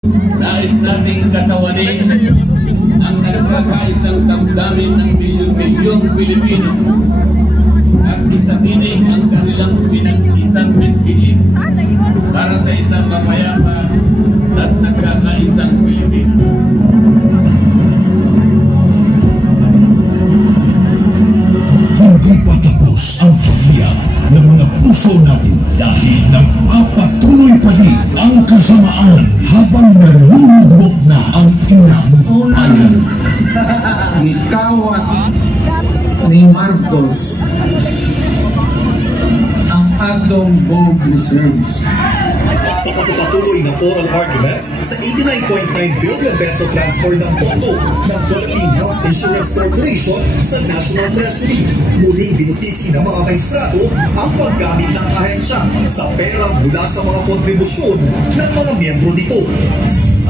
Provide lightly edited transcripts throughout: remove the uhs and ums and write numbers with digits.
Nais nating katawanin ang nagkakaisang damdamin ng milyon-milyong Pilipino at isakinig ang kanilang pinag-isang bithiin para sa isang mapayapa at nagkakaisang Pilipino. Hindi pa tapos ang pagbiyak ng mga puso natin dahil nagpapatuloy pa din ang kasamaan habang nalulubog na ang inabunayan. Itawat ni Marcos ang atong bomb reserves. Sa kapatuloy na oral arguments sa 89.9 billion peso transfer ng boto ng Philippine Health Insurance Corporation sa National Treasury, muling binusisi ng mga maestrado ang paggamit ng ahensya sa pera mula sa mga kontribusyon ng mga miyembro nito.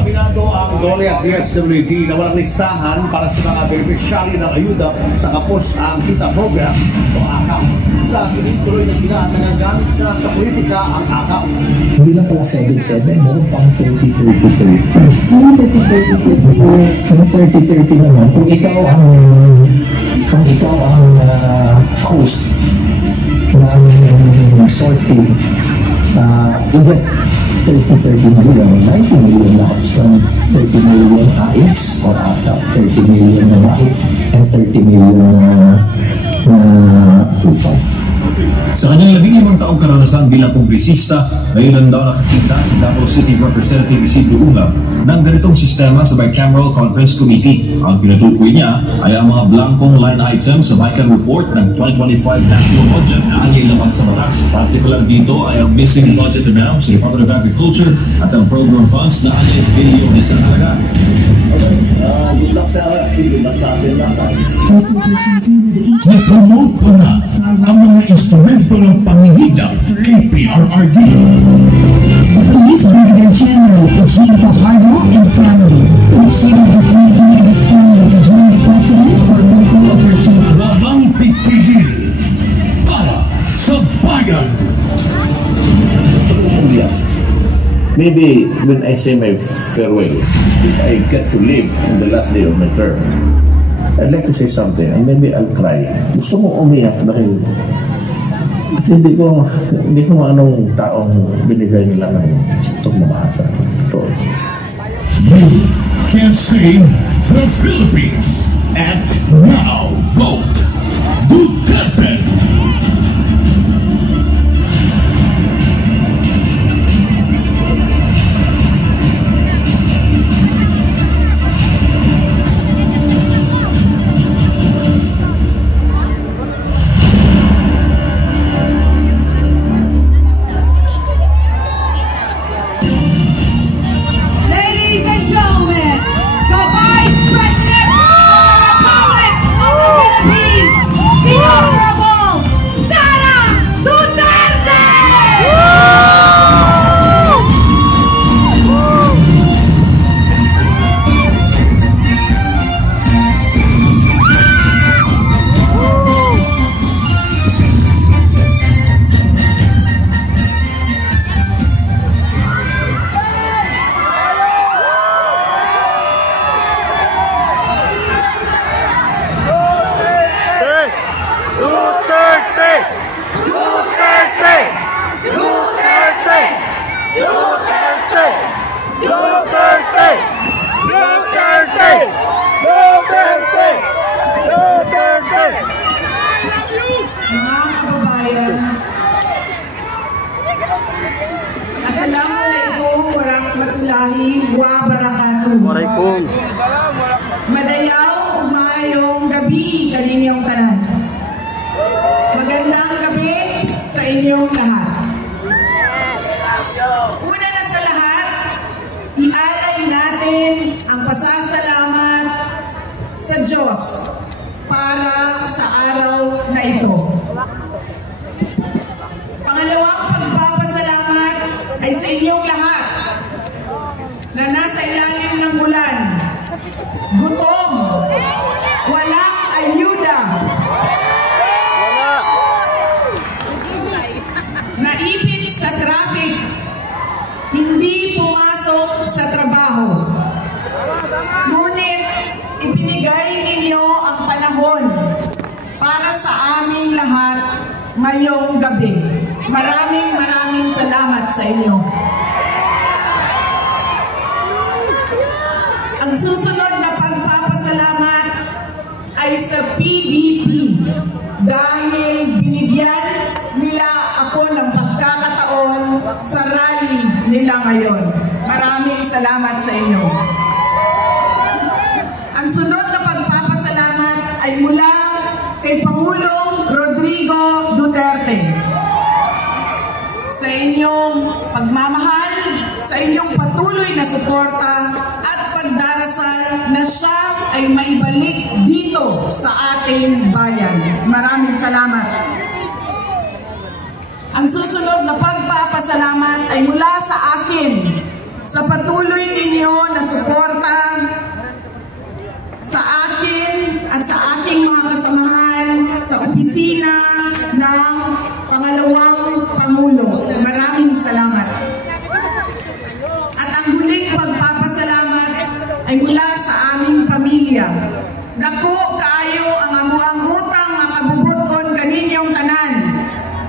Aminado ang DOLE at DSWD na walang listahan para sa mga beneficiary ng ayuda sa kapos ang kita program o AKAP. Sa tuloy na pinatanagan na sa politika ang AKAP. Hindi lang pala 7-7, meron pang 30-30-30. Yung 30-30 naman, kung ikaw ang host ng sorting, you get 30 million, 90 million lahat from 30 million AX or ATAP, 30 million na lahit and 30 million na upad. Sa kanyang 15 taong karanasan bilang kongresista, ngayon daw nakakita si Davao City Representative Isidro Ungab ng ganitong sistema sa Bicameral Conference Committee. Ang pinatukoy niya ay ang mga blankong line items sa BICAM report ng 2025 National Budget na anyay laman sa batas. Particular dito ay ang missing budget amount sa Department of Agriculture at ang program funds na anyay bilyon na sa halaga. Good luck sa atin lahat. Na-promote pa na ang mga instrumento ng pangihigap kay PRRD. Police Brigadier General Eugene Fajardo and family, receiving the committee of the family to join the President for local opportunity. Walang titigil para sa bayan. Maybe when I say my farewell, if I get to live on the last day of my term, I'd like to say something and maybe I'll cry. Gusto mo umiyak dahil hindi ko anong taong binigay nila ng pagmamahal sa akin. You can save the Philippines. And now vote Duterte. Mga kababayan, Assalamualaikum warahmatullahi wabarakatuh. Madayaw, umayong gabi kaninyong tanan. Magandang gabi sa inyong lahat. Una na sa lahat, ialay natin ang pasasalamat sa Diyos para sa araw na ito. Pangalawang pagpapasalamat ay sa inyong lahat na nasa ilalim ng ulan, gutom, walang ayuda, naipit sa traffic, hindi pumasok sa trabaho. trabaho. Ngunit ibinigay ninyo ang panahon para sa aming lahat ngayong gabi. Maraming salamat sa inyo. Ang susunod na pagpapasalamat ay sa PDP dahil binigyan nila ako ng pagkakataon sa rally nila ngayon. Maraming salamat sa inyo. Ang sunod na pagpapasalamat ay mula kay Pangulong Rodrigo Duterte. Sa inyong pagmamahal, sa inyong patuloy na suporta at pagdarasal na siya ay maibalik dito sa ating bayan. Maraming salamat. Ang susunod na pagpapasalamat ay mula sa akin sa patuloy ninyo na suporta sa akin at sa aking mga kasamahan sa opisina ng Pangalawang Pangulo. Maraming salamat. At ang huling pagpapasalamat ay mula sa aming pamilya. Dako kaayo ang amuang utang nga kabubuton kaninyong tanan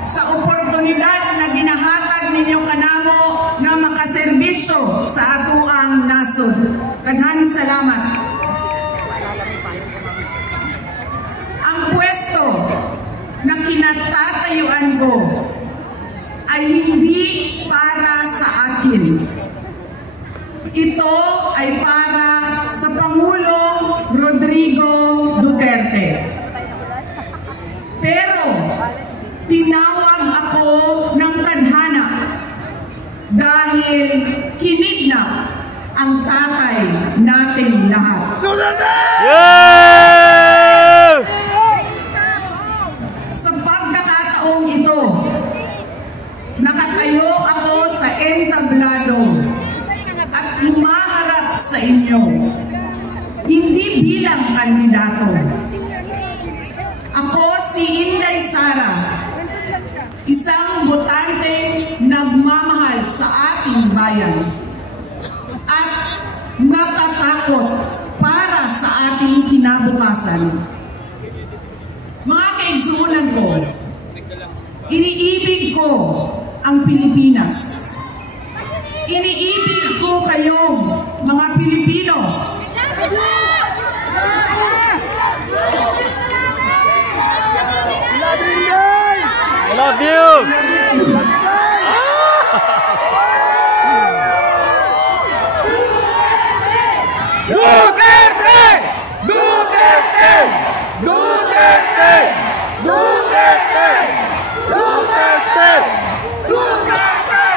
sa oportunidad na ginahatag ninyong kanamo na makaserbisyo sa ato ang nasod. Daghang salamat. Ang pwesto na kinatatayuan ko ay hindi para sa akin. Ito ay para sa Pangulong Rodrigo Duterte. Pero tinawag ako ng tadhana dahil kinidnap ang tatay nating lahat. Yeah! Sa pagkakataong ito, nakatayo ako sa entablado at lumaharap sa inyo, hindi bilang kandidato. Ako si Inday Sara, isang botanteng nagmamahal sa ating bayan at natatakot para sa ating kinabukasan. Mga kaigsuunan ko, iniibig ko ang Pilipinas. Iniibig ko kayong mga Pilipino. I love you! Duterte! Duterte! Duterte! Duterte! Duterte! Duterte!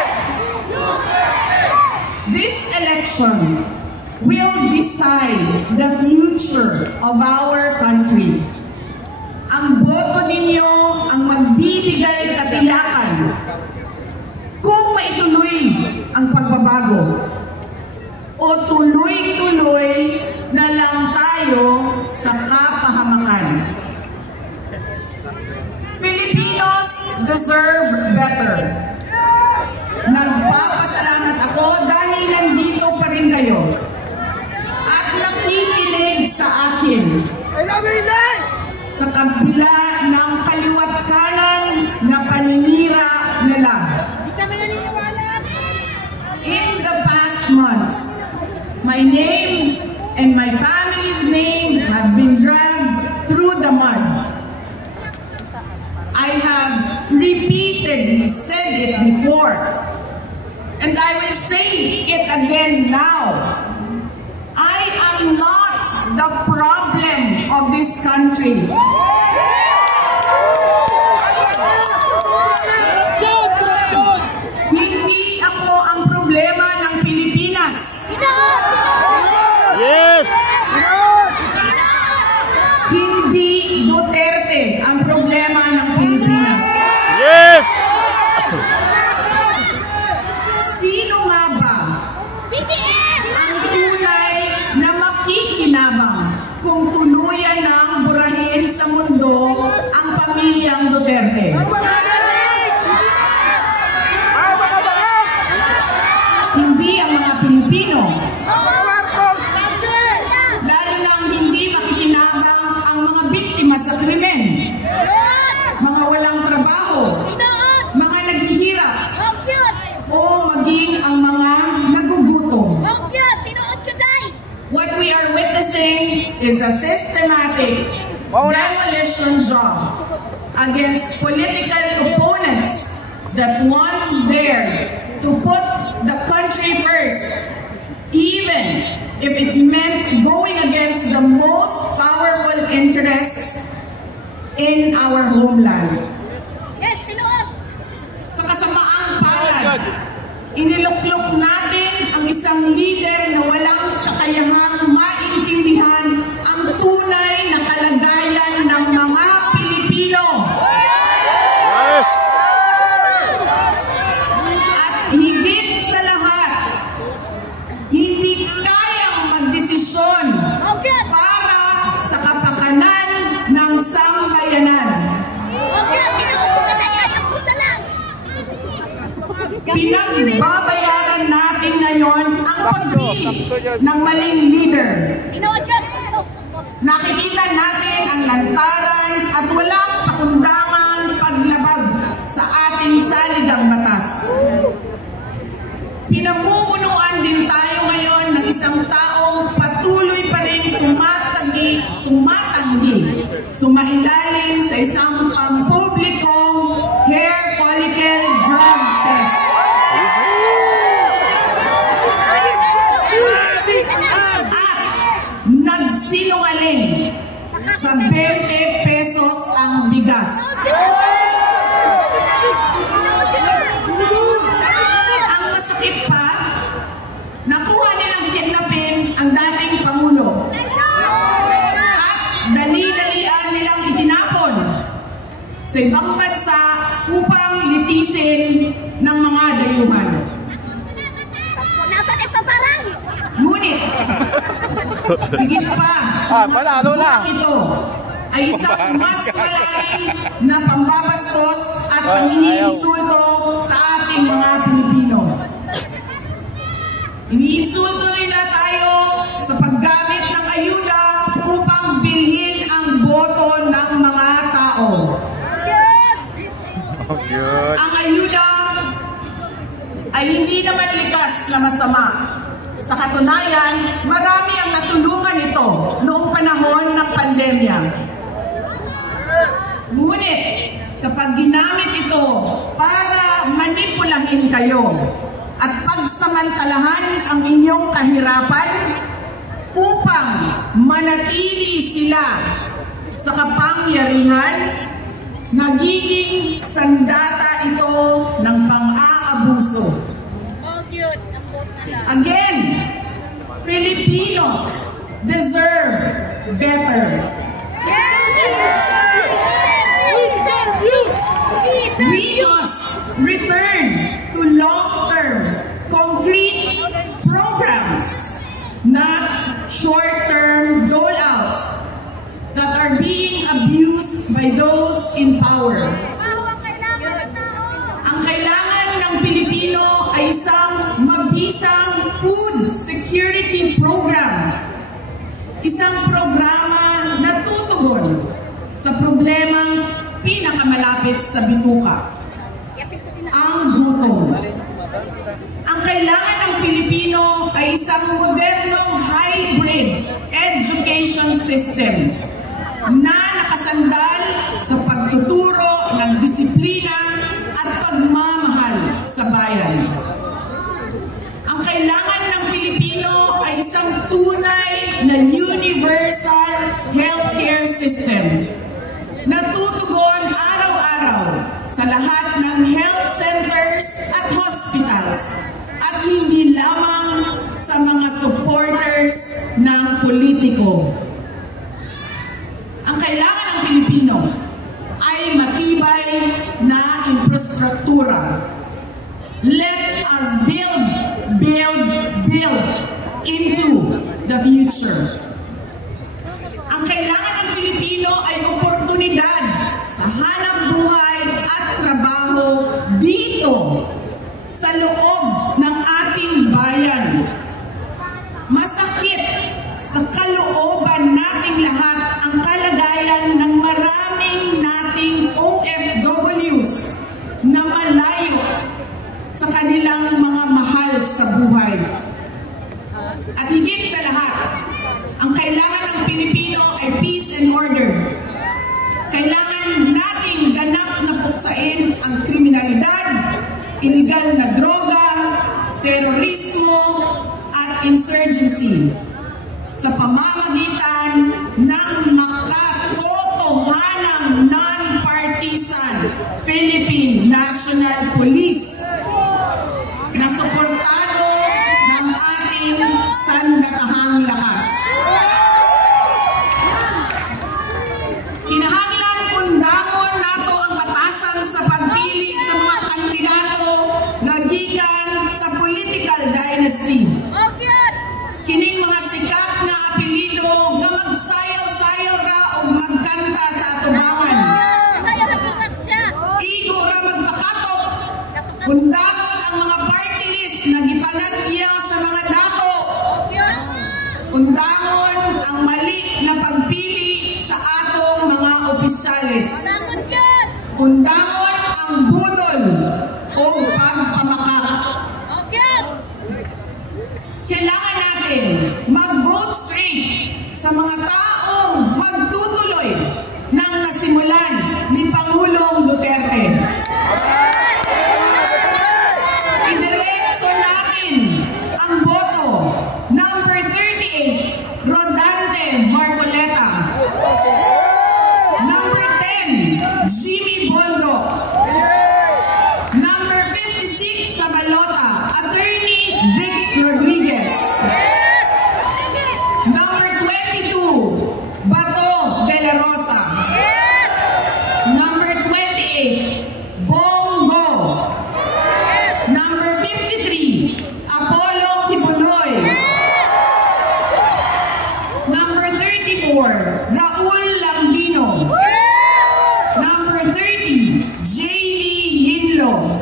This election will decide the future of our country. Ang boto ninyo ang magbibigay katiyakan kung maituloy ang pagbabago o tuloy-tuloy na lang tayo sa kapahamakan. Filipinos deserve better. Nagpapasalamat ako dahil nandito pa rin kayo at nakikinig sa akin. Sa kabila ng kaliwat kanan na paninira nila. In the past months, my name and my family's name have been dragged through the mud. I have repeatedly said it before, and I will say it again now. I am not the problem of this country. Hindi ako ang problema ng Pilipinas. Yes! Hindi Duterte ang problema ng Pilipinas. Yes! Sino nga ba ang tunay na makikinabang kung tuluyan ng burahin is a systematic demolition job against political opponents that once dared to put the country first, even if it meant going against the most powerful interests in our homeland. Sa kasamaang palad, iniluklok natin ang isang leader na walang kakayahang maintindihan ang tunay na kalagayan ng mga Pilipino. Yes! At higit sa lahat, hindi kayang magdesisyon para sa kapakanan ng sambayanan. Pinagbabayaran natin ngayon ang pagpili ng maling leader. Nakikita natin ang lantaran at walang pakundangan paglabag sa ating saligang batas. Pinamumunuan din tayo ngayon ng isang taong patuloy pa rin tumatanggi, sumailalim sa isang pampublikong hair follicle drug test. At nagsinungaling sa 20 pesos ang bigas. Ang masakit pa, nakuha nilang kidnapin ang dating Pangulo. At dali-dalian nilang itinapon sa ibang bansa upang litisin ng mga dayuhan. Ngunit, higit pa sa mga ito ay isang mas malalim na pambabastos at pang-iinsulto sa ating mga Pilipino. Iniinsulto nila tayo sa paggamit ng ayuda upang bilhin ang boto ng mga tao. Ang ayuda ay hindi naman likas na masama. Sa katunayan, marami ang natulungan ito noong panahon ng pandemya. Ngunit, kapag ginamit ito para manipulahin kayo at pagsamantalahan ang inyong kahirapan upang manatili sila sa kapangyarihan, nagiging sandata ito ng pang-aabuso. Again, Filipinos deserve better. We must return to long-term, concrete programs, not short-term dole-outs that are being abused by those in power. Ang kailangan ng Pilipino ay isang mabisang food security program. Isang programa na tutugon sa problemang pinakamalapit sa bituka, ang gutom. Ang kailangan ng Pilipino ay isang modernong hybrid education system na nakasandal sa pagtuturo ng disiplina at pagmamahal sa bayan. Ang kailangan ng Pilipino ay isang tunay na universal healthcare system na tutugon araw-araw sa lahat ng health centers at hospitals at hindi lamang sa mga supporters ng politiko. Ang kailangan ng Pilipino ay matibay na infrastruktura. Let us build into the future. Ang kailangan ng Pilipino ay oportunidad sa hanap buhay at trabaho dito sa loob ng ating bayan. Masakit sa kalooban nating lahat ang kalagayan ng maraming nating OFWs na malayo sa kanilang mga mahal sa buhay. At higit sa lahat, ang kailangan ng Pilipinas Pilipino ay peace and order. Kailangan nating ganap na puksain ang kriminalidad, illegal na droga, terorismo, at insurgency sa pamamagitan ng makatotohanang non-partisan Philippine National Police na suportado ng ating sandatahang lakas. Kinahanglan undangon nato ang batasan sa pagpili sa mga kandidato na gikan sa political dynasty. Kining mga sikat na apelido nga magsayaw-sayaw ra o magkanta sa atubangan. Igo ra magpakatok. Undangon ang mga party list na gipanagya sa mga dato. Undangon ang mali na pagpili sa atong mga opisyales. Undangon ang budol o pagpamakak. Kailangan natin mag-vote straight sa mga taong magtutuloy ng nasimulan ni Pangulong Duterte. Idiretso natin ang boto. Number 38, Rodante Marcoleta. Number 10, Jimmy Bondo. Number 56 sa balota, Attorney Vic Rodriguez. Number 22, Bato de la Rosa. Number 28, Bongo. Number 53, Apollo Kibuloy. Number 34, Raul Lambino. Number 30, Jamie Hinlo.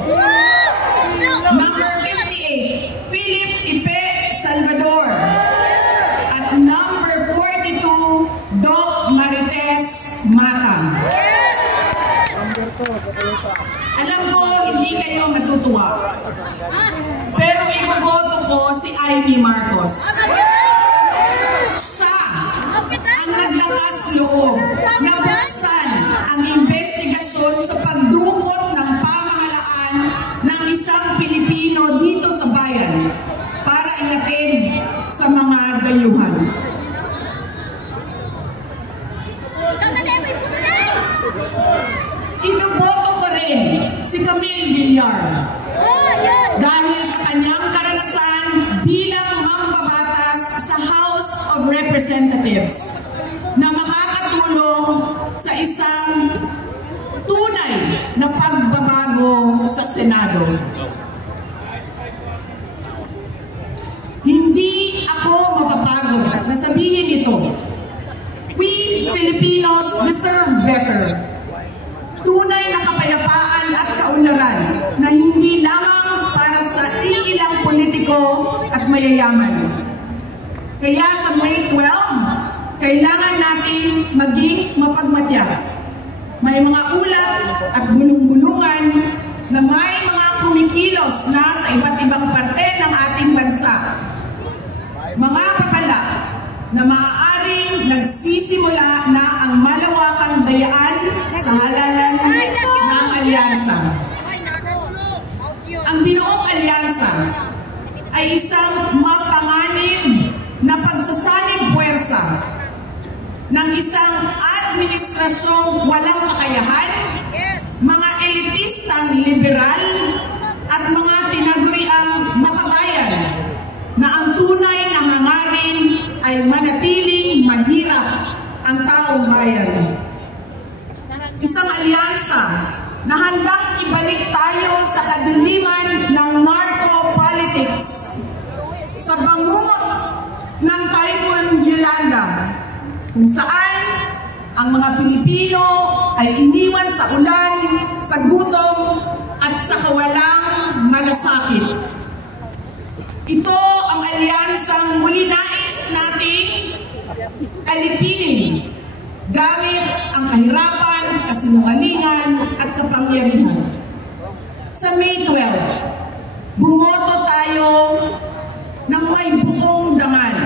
Number 58, Philip Ipe Salvador. At number 42, Doc Marites Matang. Alam ko, hindi kayo matutuwa. Pero iboboto ko si Amy Marcos. Siya ang naglakas loob na buksan ang investigasyon sa pagdukot ng pamahalaan ng isang Pilipino dito sa bayan para inatid sa mga dayuhan. Iboboto ko rin si Camille Villar dahil sa kanyang karanasan bilang mambabatas sa House of Representatives na makakatulong sa isang tunay na pagbabago sa Senado. Hindi ako mapapagod na sabihin ito. We Filipinos deserve better. Tunay na kapayapaan at kaunlaran na hindi lamang para sa iilang politiko at mayayaman. Kaya sa May 12, kailangan natin maging mapagmatya. May mga ulat at bulong-bulungan na may mga kumikilos na sa iba't ibang parte ng ating bansa. Mga papala na maaaring nagsisimula na ang malawakang dayaan sa halalan ng alyansa. Ang binuong alyansa ay isang mapanganib na pagsasanib puwersa ng isang administrasyong walang kakayahan, mga elitistang liberal at mga tinaguriang makabayan na ang tunay na hangarin ay manatiling mahirap ang taong bayan. Isang alyansa na handang ibalik tayo sa kadiliman ng narco-politics sa bangungot ng Typhoon Yolanda, kung saan ang mga Pilipino ay iniwan sa ulan, sa gutom at sa kawalang malasakit. Ito ang alyansang muli nais nating alipinin gamit ang kahirapan, kasinungalingan at kapangyarihan. Sa May 12, bumoto tayo ng may buong dangal.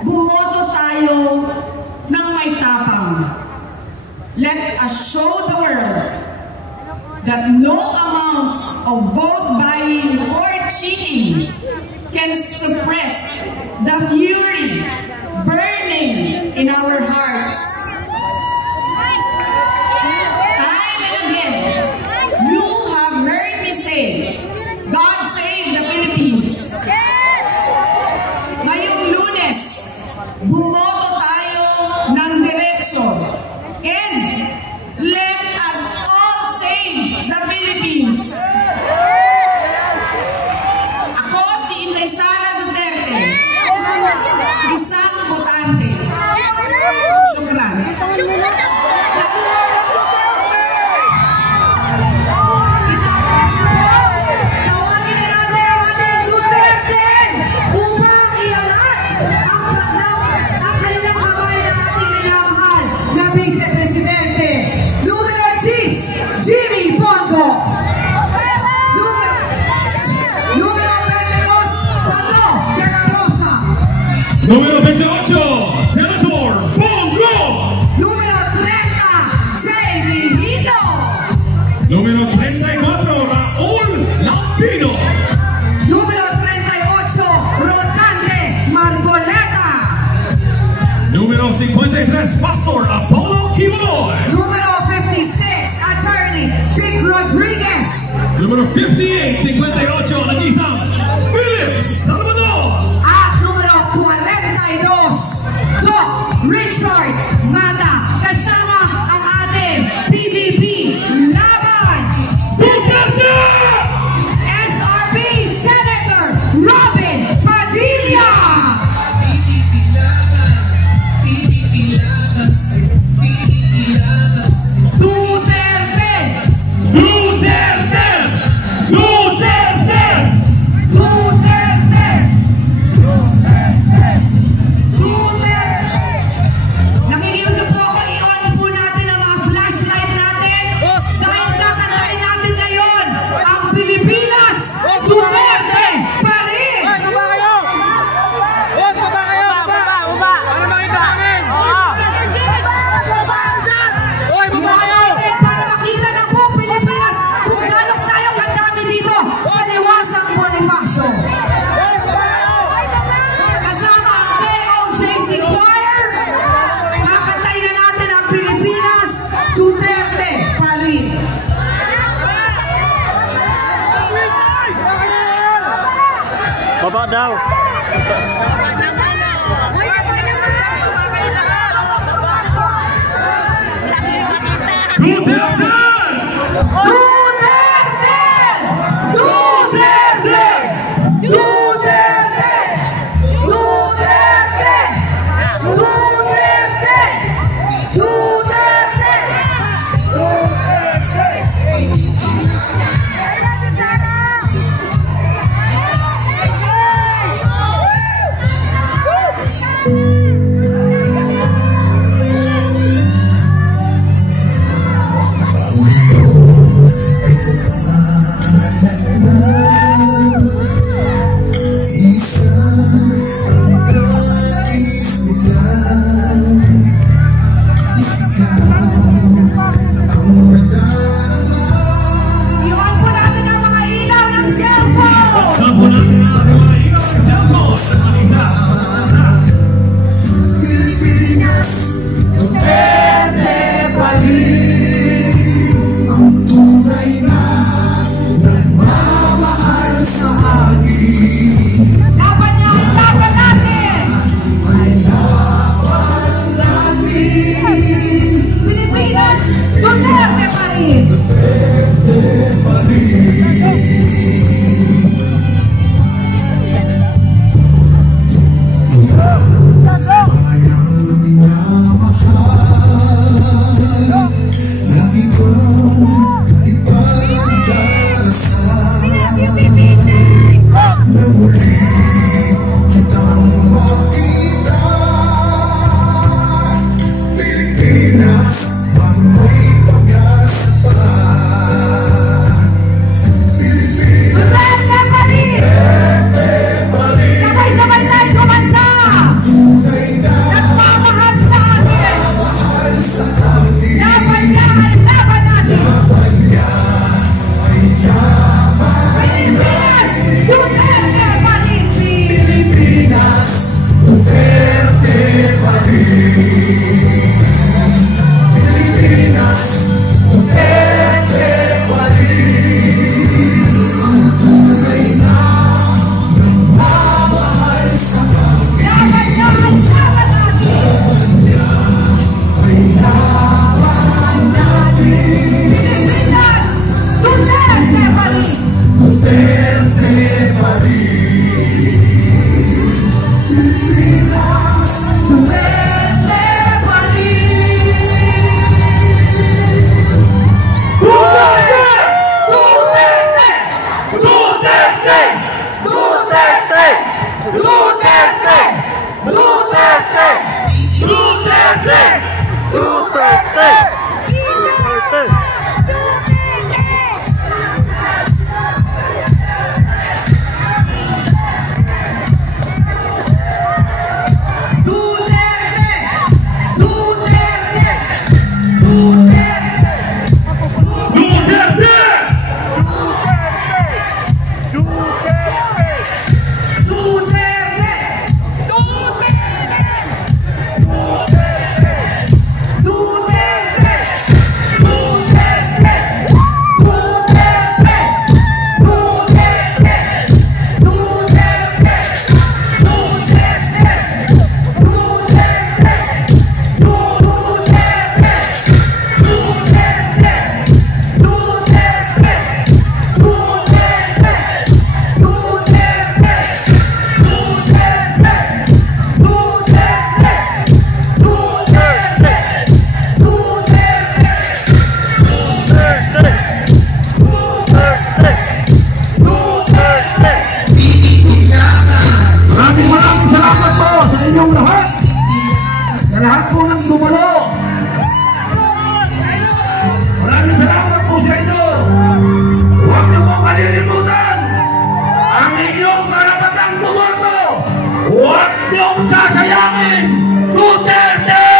Bumoto tayo let us show the world that no amount of vote buying or cheating can suppress the fury burning in our hearts. Time and again, you have heard me say, God save the Philippines. Ngayong Lunes, bumoto tayo ng diretso and let us all save the Philippines. Ako si Inday Sara Duterte, isang botante. Syukran. Tawagin na natin ang ating Duterte upang iangat ang kanilang kamay na ating minamahal na Vice Presidente. Numero 10, Jimmy Pondo. Numero 22, Pato de la Rosa. Número 28, Senator Bongo. Número 30, Jamie Hino. Número 34, Raúl Lampino. Número 38, Rotante Margoleta. Número 53, Pastor Apollo Kiboy. Número 56, Attorney Vic Rodriguez. Número 58, 58, Nagisang Philip Salvador. At número 42, Doc Richard Mata. Kasama ang ating PDP Laban Duterte! SRB Senator Robin Padilla. Duterte! Duterte! Duterte! Duterte! Duterte! Nakikiusap po ako, i-on po natin ang mga flashlight natin. Dahil kakantahin natin ngayon ang Pilipinas, Duterte pa rin! Iwan natin para makita ng buong Pilipinas kung gano'n tayo kadami dito sa Liwasang Bonifacio. Kasama ang KOJC Choir, kakantahin na natin ang Pilipinas, Duterte pa rin. Baba daw. Duterte! Duterte! Duterte! Duterte! Duterte! Duterte! Duterte! niyong sasayangin! Duterte!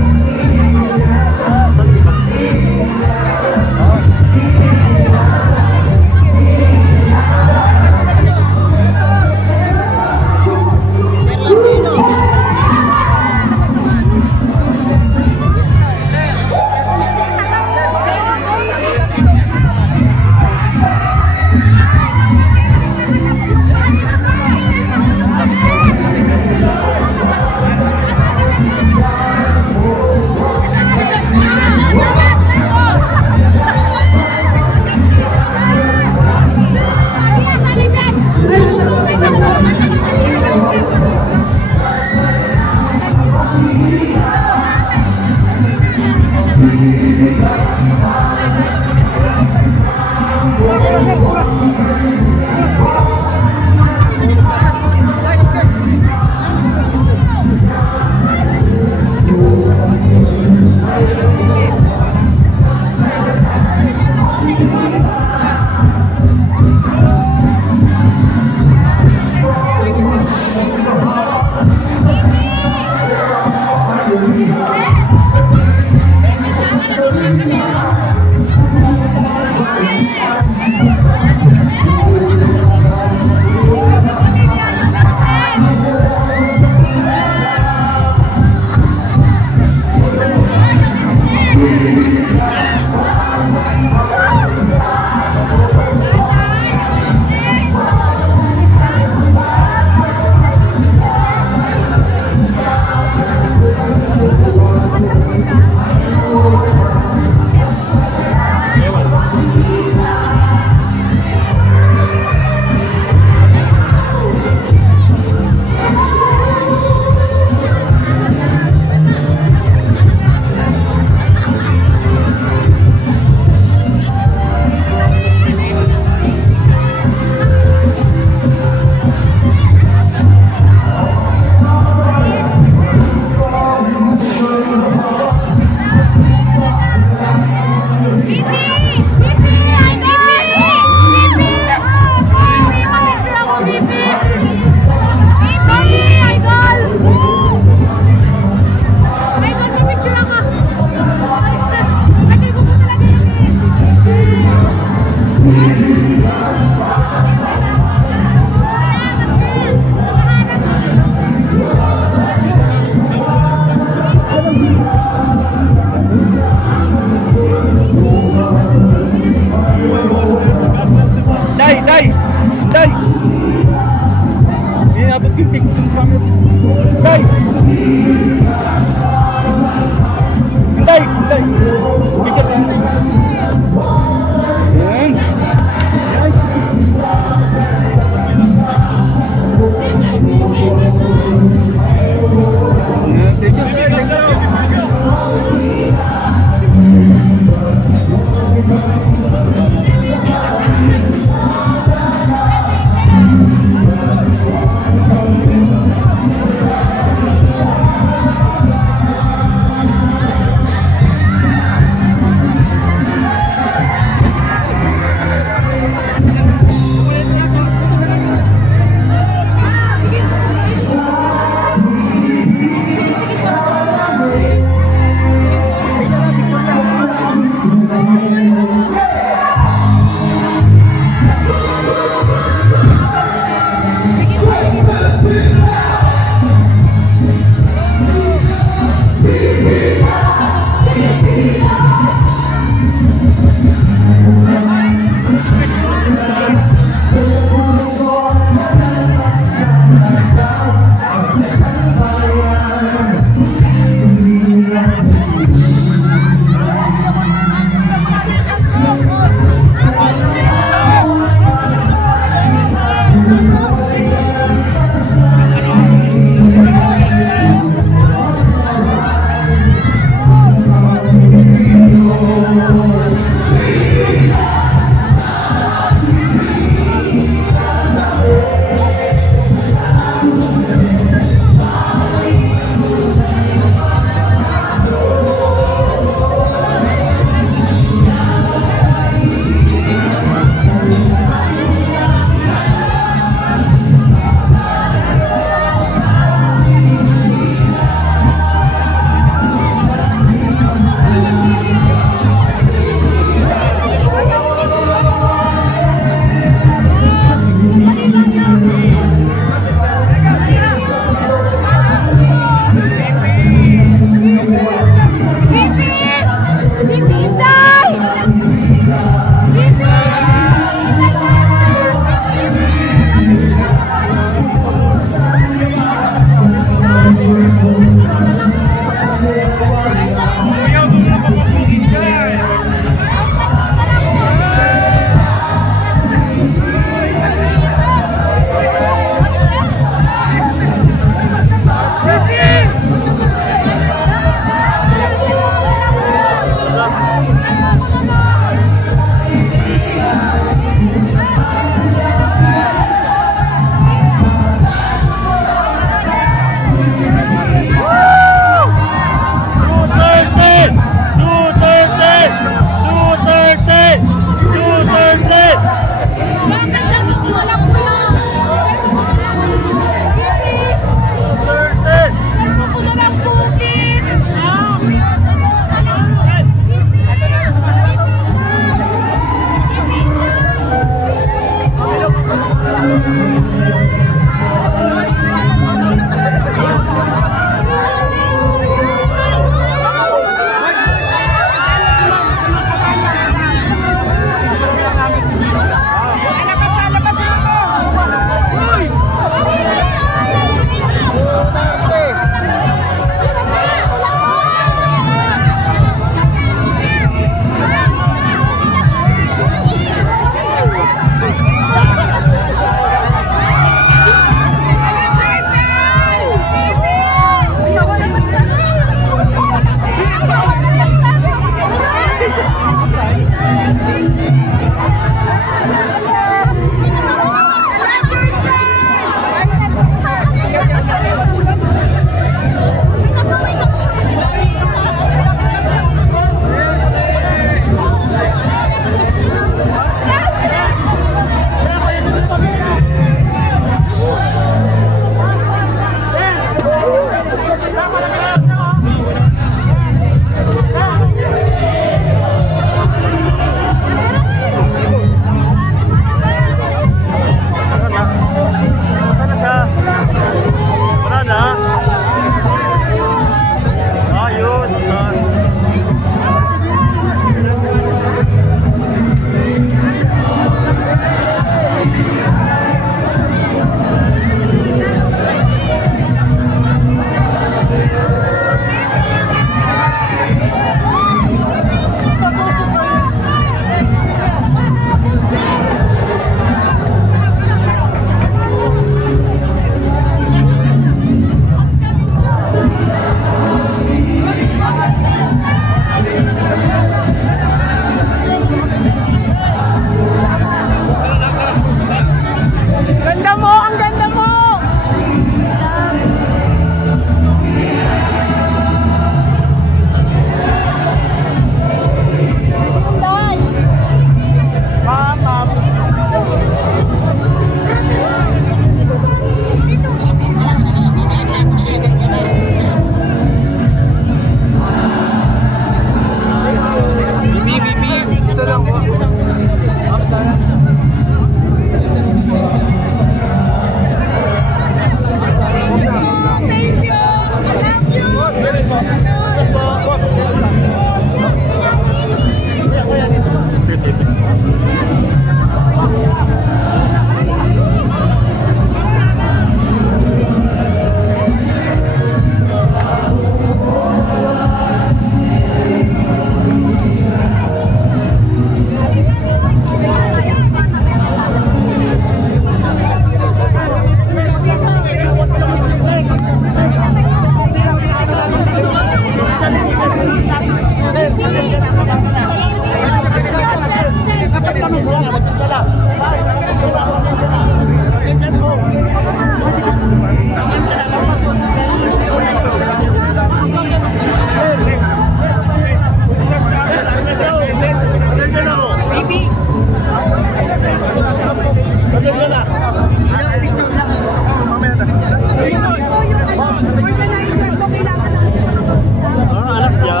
organizer po, kailangan namin siya mag-usap. Anak niya?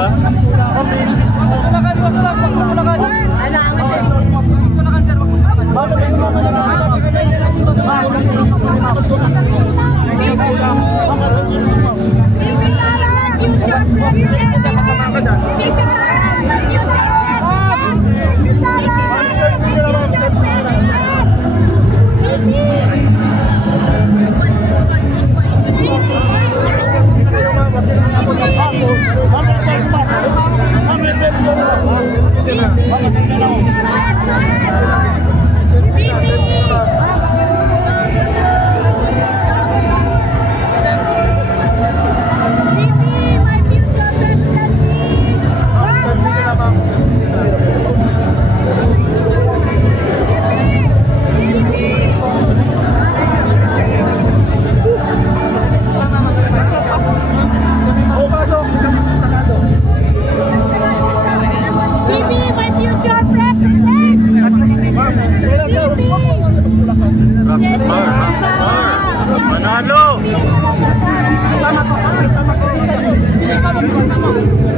Manalo!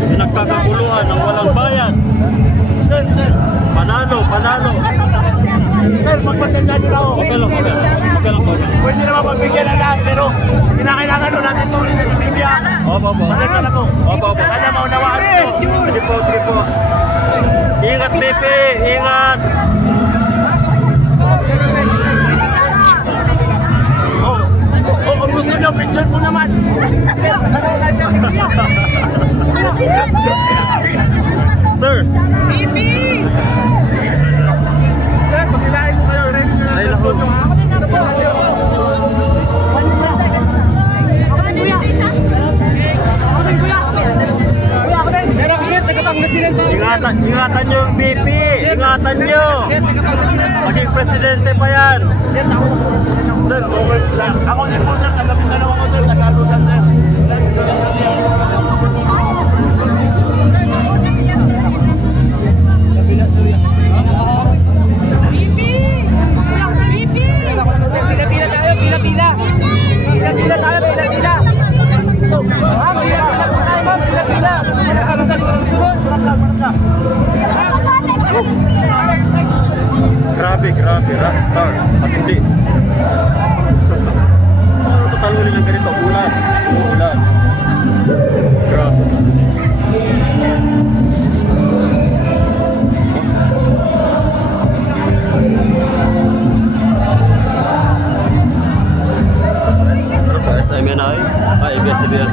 Pinagkakaguluhan ng walang bayan. Panalo, panalo. Sir, magpasensya nyo na ako. Okay lang. Pwede naman magbigyan ng lahat, pero kinakailangan nyo natin sulit na Biblia. Opo. Pasensya na po. Opo. Sana maunawaan nyo. Sige po. Ingat, Pepe! Ingat! Kung gusto nyo, picture ko naman. Sir! Bibi! Sir, pag-ilahin mo kayo, ready na Ay, lako. Ingatan nyo yung BP! Ingatan nyo! Maging presidente pa yan! Sir, ako din po sir, taga-Mindanao ako sir, taga-Alusan sir. Grabe, rockstar. At hindi. Total ulit ng ganito, ulan. Grabe. Ano pa? SMNI? ABS-CBN.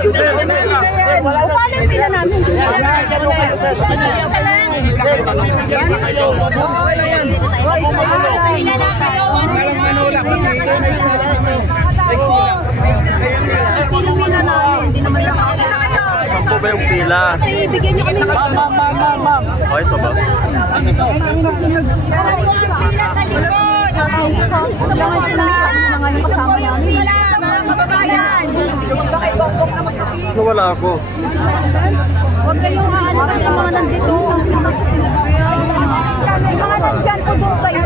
Paano yung pila namin? Sampo ba yung pila? Bigyan niyo kami. Ma'am. Oh, ito ba? Pila sa likod. Tulungan sila. Mga yung kasama namin. Pila, mga kababayan. So, wala ako. Huwag kayong aanap sa mga nandito. May mga nandyan po doon kayo.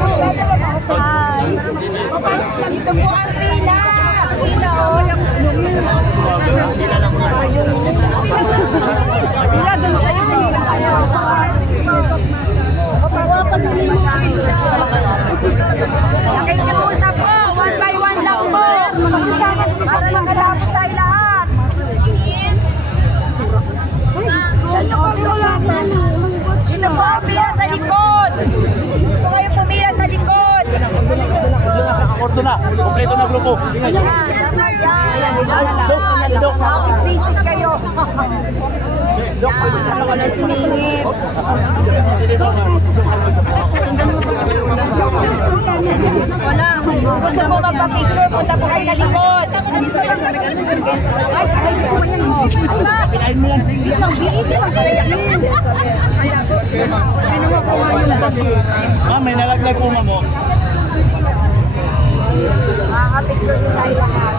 Dito po ang pila. Pila o. Pila doon kayo. Nakikiusap po. 1 by 1 lang po. Para makatapos tayo lahat. Dito po, pila sa likod. Dito kayo pumila sa likod. Nakakordo na. Kompleto na grupo. Basic kayo. Siningit. Wala. Gusto mo magpa-picture, punta po kayo sa likod. Pinahin mo yan. Ma'am, may nalaglag po ma'am. Makaka-picture po tayo lahat.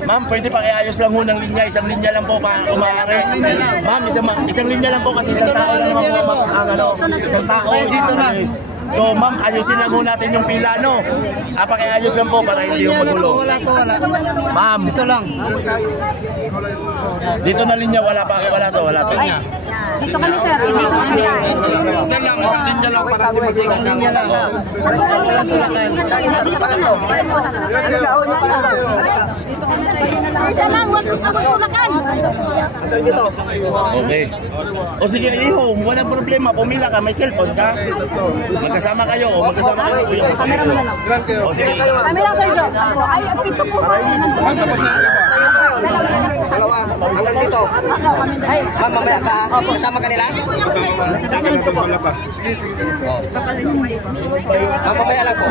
Ma'am, pwede pa i-ayos lang ho ng linya. Isang linya lang po kumari. Ma'am, isang linya lang po kasi isang tao lang po ang isang tao. So ma'am, ayusin lang ho natin yung pila, no? Pakiayos lang po para hindi yung magulo. Ma'am, dito lang. Dito na linya, wala to. Dito kami, sir. Dito kami. Isang linya lang para hindi magsasama. Isa lang, huwag tulakan. Okay. O sige, iho, walang problema. Pumila ka, may cellphone ka. Magkasama kayo. Camera mo na lang. O sige. Kami lang, Sir Joe. Ay, pito po. Dalawa, hanggang dito. Ma'am, mamaya ka. Kasama ka nila? Kasunod ko po. Ma'am, mamaya lang po.